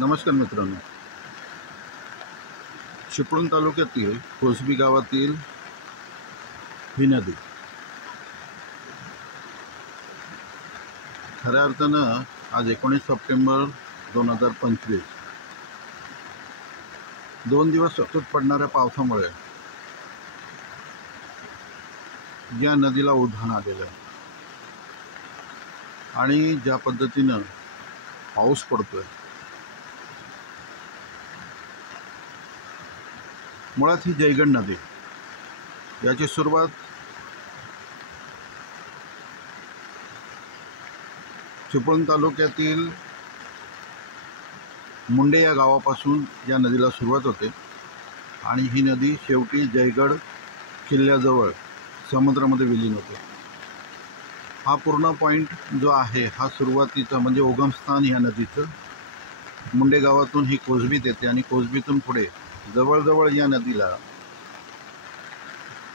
नमस्कार मित्रांनो, चिपळूण तालुक्यातील कोसबी गावातील ही नदी खऱ्या अर्थानं आज 19 सप्टेंबर 2025 2 दिवस सतत पडणाऱ्या पावसामुळे या नदीला उधाण आलेलं आहे। आणि ज्या पद्धतीनं पाऊस पडतोय, मुळात ही जयगड नदी याची सुरुवात चिपळूण तालुक्यातील मुंडे या गावापासून या नदीला सुरुवात होते आणि ही नदी शेवटी जयगड किल्ल्याजवळ समुद्रामध्ये विलीन होते। हा पूर्ण पॉईंट जो आहे हा सुरुवातीचा म्हणजे उगमस्थान या नदीचं मुंडे गावातून ही कोसबीत येते आणि कोसबीतून पुढे जवळजवळ या नदीला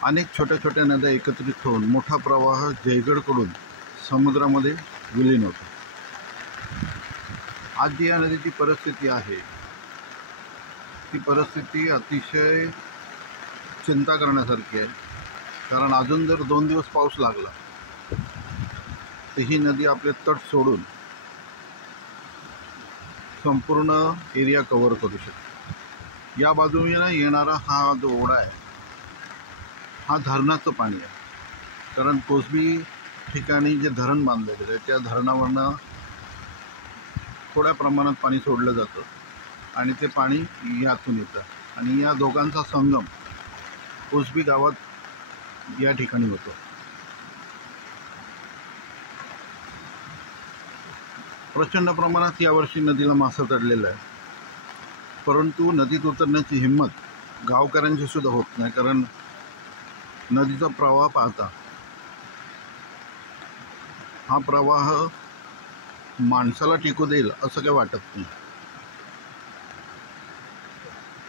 अनेक छोट्या छोट्या नद्या एकत्रित होऊन मोठा प्रवाह जयगडकडून समुद्रामध्ये विलीन होतो। आज जी या नदीची परिस्थिती आहे ती परिस्थिती अतिशय चिंता करण्यासारखी आहे, कारण अजून जर 2 दिवस पाऊस लागला तर ही नदी आपले तट सोडून संपूर्ण एरिया कव्हर करू शकते। या बाजूने येणारा हा जो ओढा आहे हा धरणाचं पाणी आहे, कारण कोसबी ठिकाणी जे धरण बांधले गेले त्या धरणावरनं थोड्या प्रमाणात पाणी सोडलं जातं आणि ते पाणी यातून येतं आणि या दोघांचा संगम कोसबी गावात या ठिकाणी होतो। प्रचंड प्रमाणात यावर्षी नदीला मासा चढलेला आहे, परंतु नदीत उतरण्याची हिंमत गावकऱ्यांची सुद्धा होत नाही, कारण नदीचा प्रवाह पाहता हा प्रवाह माणसाला टिकू देईल असं काही वाटत नाही।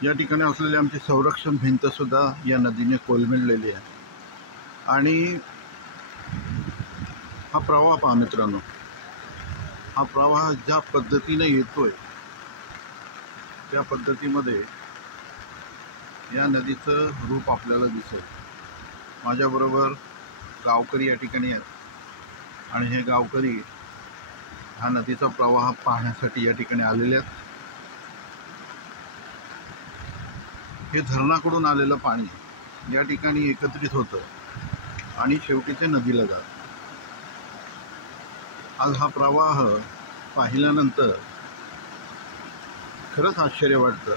या ठिकाणी असलेली आमची संरक्षण भिंत सुद्धा या नदीने कोलमडलेली आहे आणि हा प्रवाह पहा मित्रांनो, हा प्रवाह ज्या पद्धतीने येतोय त्या पद्धतीमध्ये या नदीचं रूप आपल्याला दिसेल। माझ्याबरोबर गावकरी या ठिकाणी आहेत आणि हे गावकरी हा नदीचा प्रवाह पाहण्यासाठी या ठिकाणी आलेले आहेत। हे धरणाकडून आलेलं पाणी या ठिकाणी एकत्रित होतं आणि शेवटी ते नदीला जातं। आज हा प्रवाह पाहिल्यानंतर खरंच आश्चर्य वाटतं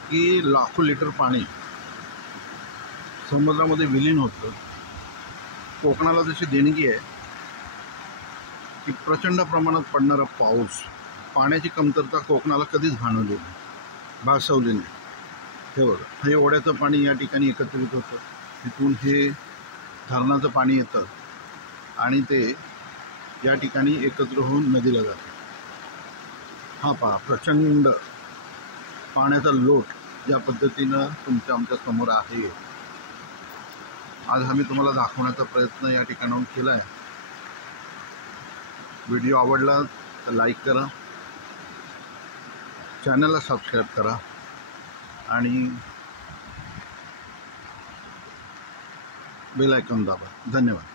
की लाखो लिटर पाणी समुद्रामध्ये विलीन होतं। कोकणाला जशी देणगी आहे की प्रचंड प्रमाणात पडणारा पाऊस, पाण्याची कमतरता कोकणाला कधीच भासवली नाही। हे बघा, हे ओढ्याचं पाणी या ठिकाणी एकत्रित होतं, तिथून हे धरणाचं पाणी येतं आणि ते या ठिकाणी एकत्र होऊन नदीला जातं। हा पहा, प्रचंड पाण्याचा लोट ज्या पद्धतीनं आमच्या समोर आहे, आज आम्ही तुम्हाला दाखवण्याचा प्रयत्न या ठिकाणाहून केला आहे। व्हिडिओ आवडला तर लाईक करा, चॅनलला सबस्क्राईब करा आणि बेल आयकॉन दाबा। धन्यवाद।